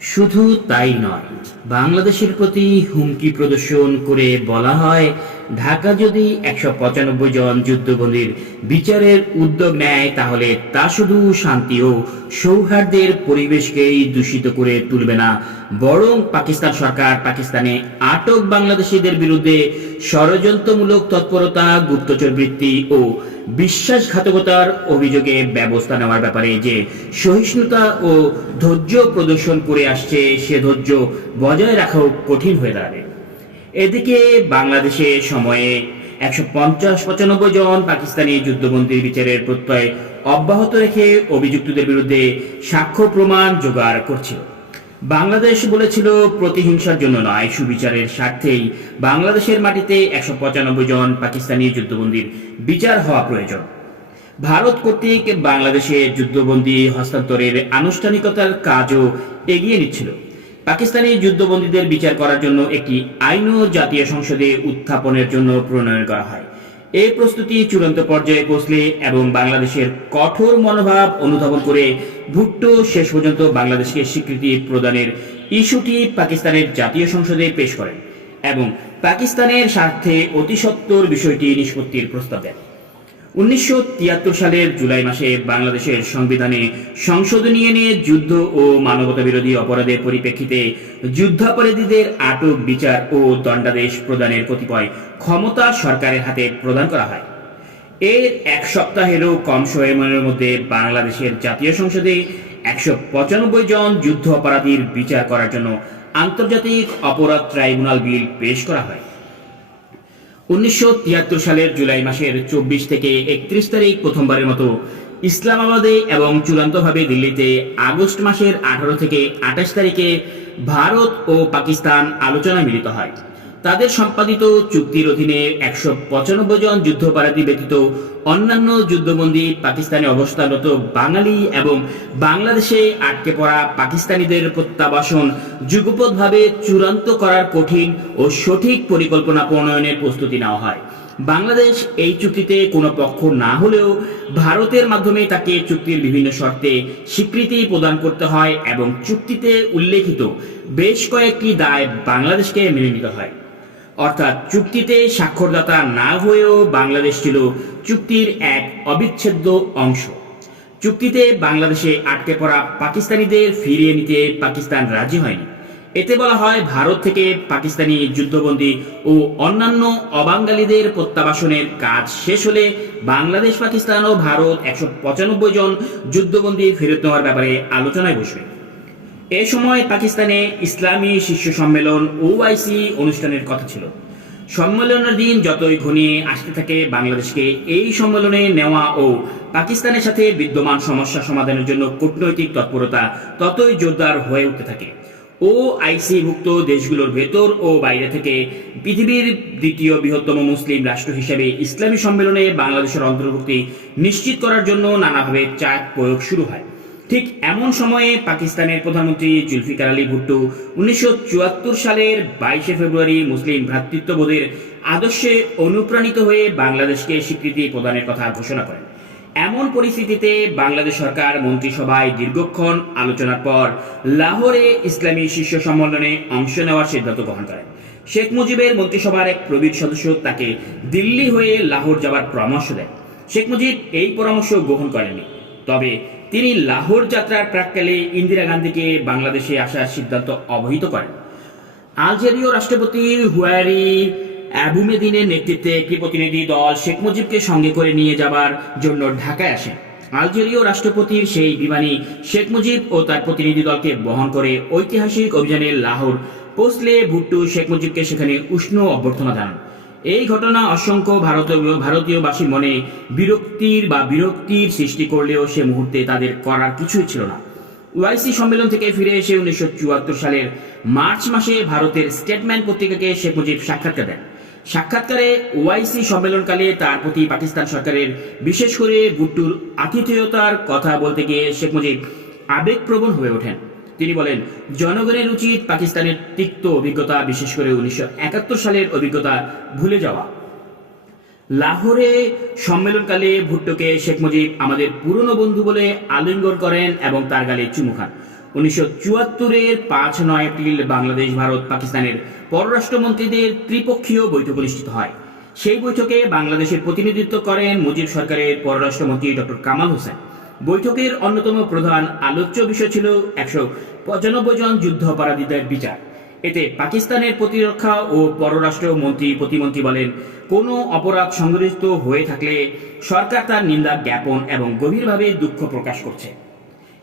শুধু তাই নয় বাংলাদেশের প্রতি হুমকি প্রদর্শন করে বলা হয় ঢাকা যদি একশো পঁচানব্বই জন যুদ্ধবন্দীর বিচারের উদ্যোগ নেয়, তাহলে তা শুধু শান্তি ও সৌহার্দ্যের পরিবেশকেই দূষিত করে তুলবে না। বরং পাকিস্তান সরকার পাকিস্তানে আটক বাংলাদেশিদের বিরুদ্ধে ষড়যন্ত্রমূলক তৎপরতা, গুপ্তচর বৃত্তি ও বিশ্বাসঘাতকতার অভিযোগে ব্যবস্থা নেওয়ার ব্যাপারে যে সহিষ্ণুতা ও ধৈর্য প্রদর্শন করে আসছে, সে ধৈর্য বজায় রাখাও কঠিন হয়ে দাঁড়াবে। এদিকে বাংলাদেশে সময়ে একশো পঞ্চাশ, পঁচানব্বই জন পাকিস্তানি যুদ্ধবন্দির বিচারের প্রত্যয় অব্যাহত রেখে অভিযুক্তদের বিরুদ্ধে সাক্ষ্য প্রমাণ জোগাড় করছিল। বাংলাদেশ বলেছিল, প্রতিহিংসার জন্য নয়, সুবিচারের স্বার্থেই বাংলাদেশের মাটিতে একশো পঁচানব্বই জন পাকিস্তানি যুদ্ধবন্দির বিচার হওয়া প্রয়োজন। ভারত কর্তৃক বাংলাদেশে যুদ্ধবন্দী হস্তান্তরের আনুষ্ঠানিকতার কাজও এগিয়ে নিচ্ছিল। পাকিস্তানি যুদ্ধবন্দীদের বিচার করার জন্য একটি আইনও জাতীয় সংসদে উত্থাপনের জন্য প্রণয়ন করা হয়। এই প্রস্তুতি চূড়ান্ত পর্যায়ে পৌঁছলে এবং বাংলাদেশের কঠোর মনোভাব অনুধাবন করে ভুট্টো শেষ পর্যন্ত বাংলাদেশকে স্বীকৃতি প্রদানের ইস্যুটি পাকিস্তানের জাতীয় সংসদে পেশ করেন এবং পাকিস্তানের স্বার্থে অতি সত্বর বিষয়টি নিষ্পত্তির প্রস্তাব দেন। উনিশশো তিয়াত্তর সালের জুলাই মাসে বাংলাদেশের সংবিধানে সংশোধনী এনে যুদ্ধ ও মানবতা বিরোধী অপরাধের পরিপ্রেক্ষিতে যুদ্ধাপরাধীদের আটক, বিচার ও দণ্ডাদেশ প্রদানের কতিপয় ক্ষমতা সরকারের হাতে প্রদান করা হয়। এর এক সপ্তাহেরও কম সময়ের মধ্যে বাংলাদেশের জাতীয় সংসদে একশো পঁচানব্বই জন যুদ্ধ অপরাধীর বিচার করার জন্য আন্তর্জাতিক অপরাধ ট্রাইব্যুনাল বিল পেশ করা হয়। উনিশশো তিয়াত্তর সালের জুলাই মাসের চব্বিশ থেকে একত্রিশ তারিখ প্রথমবারের মতো ইসলামাবাদে এবং চূড়ান্তভাবে দিল্লিতে আগস্ট মাসের আঠারো থেকে আঠাশ তারিখে ভারত ও পাকিস্তান আলোচনায় মিলিত হয়। তাদের সম্পাদিত চুক্তির অধীনে একশো পঁচানব্বই জন যুদ্ধপরাধী ব্যতীত অন্যান্য যুদ্ধবন্দী পাকিস্তানে অবস্থানরত বাঙালি এবং বাংলাদেশে আটকে পড়া পাকিস্তানিদের প্রত্যাবাসন যুগপথভাবে চূড়ান্ত করার কঠিন ও সঠিক পরিকল্পনা প্রণয়নের প্রস্তুতি নেওয়া হয়। বাংলাদেশ এই চুক্তিতে কোনো পক্ষ না হলেও ভারতের মাধ্যমে তাকে চুক্তির বিভিন্ন শর্তে স্বীকৃতি প্রদান করতে হয় এবং চুক্তিতে উল্লেখিত বেশ কয়েকটি দায় বাংলাদেশকে মেনে নিতে হয়। অর্থাৎ চুক্তিতে স্বাক্ষরদাতা না হয়েও বাংলাদেশ ছিল চুক্তির এক অবিচ্ছেদ্য অংশ। চুক্তিতে বাংলাদেশে আটকে পড়া পাকিস্তানিদের ফিরিয়ে নিতে পাকিস্তান রাজি হয়নি। এতে বলা হয় ভারত থেকে পাকিস্তানি যুদ্ধবন্দী ও অন্যান্য অবাঙ্গালীদের প্রত্যাবাসনের কাজ শেষ হলে বাংলাদেশ পাকিস্তান ও ভারত একশো পঁচানব্বই জন যুদ্ধবন্দী ফেরত নেওয়ার ব্যাপারে আলোচনায় বসবে। এ সময় পাকিস্তানে ইসলামী শীর্ষ সম্মেলন ওআইসি অনুষ্ঠানের কথা ছিল। সম্মেলনের দিন যতই ঘনিয়ে আসতে থাকে, বাংলাদেশকে এই সম্মেলনে নেওয়া ও পাকিস্তানের সাথে বিদ্যমান সমস্যা সমাধানের জন্য কূটনৈতিক তৎপরতা ততই জোরদার হয়ে উঠতে থাকে। ও আইসিভুক্ত দেশগুলোর ভেতর ও বাইরে থেকে পৃথিবীর দ্বিতীয় বৃহত্তম মুসলিম রাষ্ট্র হিসেবে ইসলামী সম্মেলনে বাংলাদেশের অন্তর্ভুক্তি নিশ্চিত করার জন্য নানাভাবে চাপ প্রয়োগ শুরু হয়। ঠিক এমন সময়ে পাকিস্তানের প্রধানমন্ত্রী জুলফিকার আলী ভুট্টো উনিশশো সালের বাইশে ফেব্রুয়ারি মুসলিম ভ্রাতৃত্ববোধের আদর্শে অনুপ্রাণিত হয়ে বাংলাদেশকে স্বীকৃতি প্রদানের কথা ঘোষণা করেন। এমন পরিস্থিতিতে বাংলাদেশ সরকার মন্ত্রিসভায় দীর্ঘক্ষণ আলোচনার পর লাহোরে ইসলামী শীর্ষ সম্মেলনে অংশ নেওয়ার সিদ্ধান্ত গ্রহণ করেন। শেখ মুজিবের মন্ত্রিসভার এক প্রবীণ সদস্য তাকে দিল্লি হয়ে লাহোর যাওয়ার পরামর্শ দেন। শেখ মুজিব এই পরামর্শ গ্রহণ করেননি। তবে তিনি লাহোর যাত্রার প্রাককালে ইন্দিরা গান্ধীকে বাংলাদেশে আসার সিদ্ধান্ত অবহিত করেন। আলজেরীয় রাষ্ট্রপতি হুয়ারি অ্যাবুমেদিনের নেতৃত্বে একটি প্রতিনিধি দল শেখ মুজিবকে সঙ্গে করে নিয়ে যাবার জন্য ঢাকায় আসেন। আলজেরীয় রাষ্ট্রপতির সেই বিমানী শেখ মুজিব ও তার প্রতিনিধি দলকে বহন করে ঐতিহাসিক অভিযানে লাহোর পৌঁছলে ভুট্টো শেখ মুজিবকে সেখানে উষ্ণ অভ্যর্থনা জানান। এই ঘটনা অসংখ্য ভারতীয়, ভারতীয়বাসীর মনে বিরক্তির বা বিরক্তির সৃষ্টি করলেও সে মুহূর্তে তাদের করার কিছুই ছিল না। ওয়াইসি সম্মেলন থেকে ফিরে এসে উনিশশো চুয়াত্তর সালের মার্চ মাসে ভারতের স্টেটম্যান পত্রিকাকে শেখ মুজিব সাক্ষাৎকার দেন। সাক্ষাৎকারে ওয়াইসি সম্মেলনকালে তার প্রতি পাকিস্তান সরকারের বিশেষ করে ভুট্টুর আতিথেয়তার কথা বলতে গিয়ে শেখ মুজিব আবেগপ্রবণ হয়ে ওঠেন। তিনি বলেন, জনগণের উচিত পাকিস্তানের তিক্ত অভিজ্ঞতা, বিশেষ করে উনিশশো একাত্তর সালের অভিজ্ঞতা ভুলে যাওয়া। লাহোরে সম্মেলনকালে ভুট্টোকে শেখ মুজিব আমাদের পুরনো বন্ধু বলে আলিঙ্গন করেন এবং তার গালে চুমু খান। উনিশশো চুয়াত্তরের পাঁচ নয় এপ্রিল বাংলাদেশ, ভারত, পাকিস্তানের পররাষ্ট্রমন্ত্রীদের ত্রিপক্ষীয় বৈঠক অনুষ্ঠিত হয়। সেই বৈঠকে বাংলাদেশের প্রতিনিধিত্ব করেন মুজিব সরকারের পররাষ্ট্রমন্ত্রী ডক্টর কামাল হোসেন। বৈঠকের অন্যতম প্রধান আলোচ্য বিষয় ছিল একশো পঁচানব্বই জন যুদ্ধ অপরাধীদের বিচার। এতে পাকিস্তানের প্রতিরক্ষা ও পররাষ্ট্র মন্ত্রী প্রতিমন্ত্রী বলেন, কোনো অপরাধ সংঘটিত হয়ে থাকলে সরকার তার নিন্দা জ্ঞাপন এবং গভীরভাবে দুঃখ প্রকাশ করছে।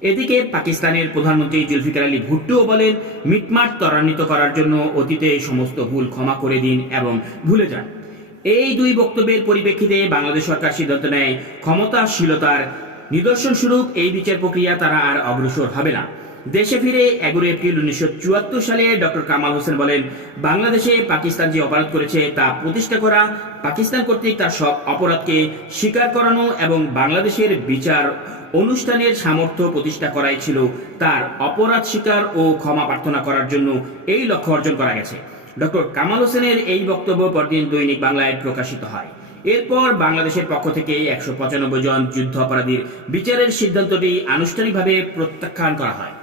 এদিকে পাকিস্তানের প্রধানমন্ত্রী জুলফিকার আলী ভুট্টোও বলেন, মিটমাট ত্বরান্বিত করার জন্য অতীতে সমস্ত ভুল ক্ষমা করে দিন এবং ভুলে যান। এই দুই বক্তব্যের পরিপ্রেক্ষিতে বাংলাদেশ সরকার সিদ্ধান্ত নেয়, ক্ষমতাশীলতার নিদর্শন স্বরূপ এই বিচার প্রক্রিয়া তারা আর অগ্রসর হবে না। দেশে ফিরে এগারো এপ্রিল উনিশশো চুয়াত্তর সালে ডক্টর কামাল হোসেন বলেন, বাংলাদেশে পাকিস্তান যে অপরাধ করেছে তা প্রতিষ্ঠা করা, পাকিস্তান কর্তৃক তার সব অপরাধকে স্বীকার করানো এবং বাংলাদেশের বিচার অনুষ্ঠানের সামর্থ্য প্রতিষ্ঠা করাই ছিল তার অপরাধ স্বীকার ও ক্ষমা প্রার্থনা করার জন্য এই লক্ষ্য অর্জন করা গেছে। ডক্টর কামাল হোসেনের এই বক্তব্য পরদিন দৈনিক বাংলায় প্রকাশিত হয়। এরপর বাংলাদেশের পক্ষ থেকে একশো পঁচানব্বই জন যুদ্ধ অপরাধীর বিচারের সিদ্ধান্তটি আনুষ্ঠানিকভাবে প্রত্যাখ্যান করা হয়।